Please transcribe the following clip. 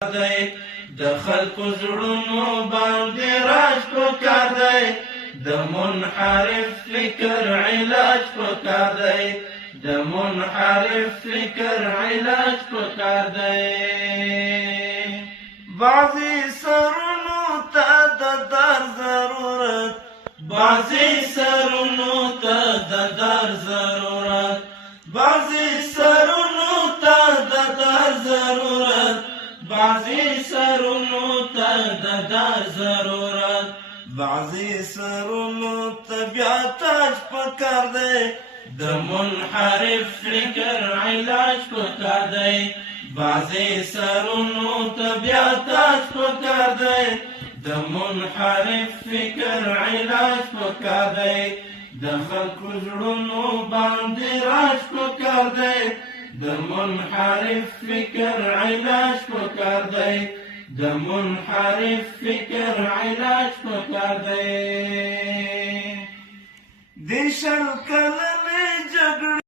دی د خلکو زړونو باندې راج پکار دی د منحرف فکر علاج پکار دی د منحرف فکر علاج پکار دی بعضی سرونو ته د در ضرورت بعضی سرونو ته د در ضرورت بعضی سرونو ته د در ضرورت بعضی سرونو ته د در ضرورت بعضی سرونو ته بیا تاج پکار دی د منحرف فکر علاج پکار دی بعضی سرونو ته بیا تاج پکار دی د منحرف فکر علاج پکار دی د خلکو زړونو باندې راج پکار دی د منحرف فکر علاج پکار دی د منحرف فکر علاج پکار دی د شل کلمې جګړې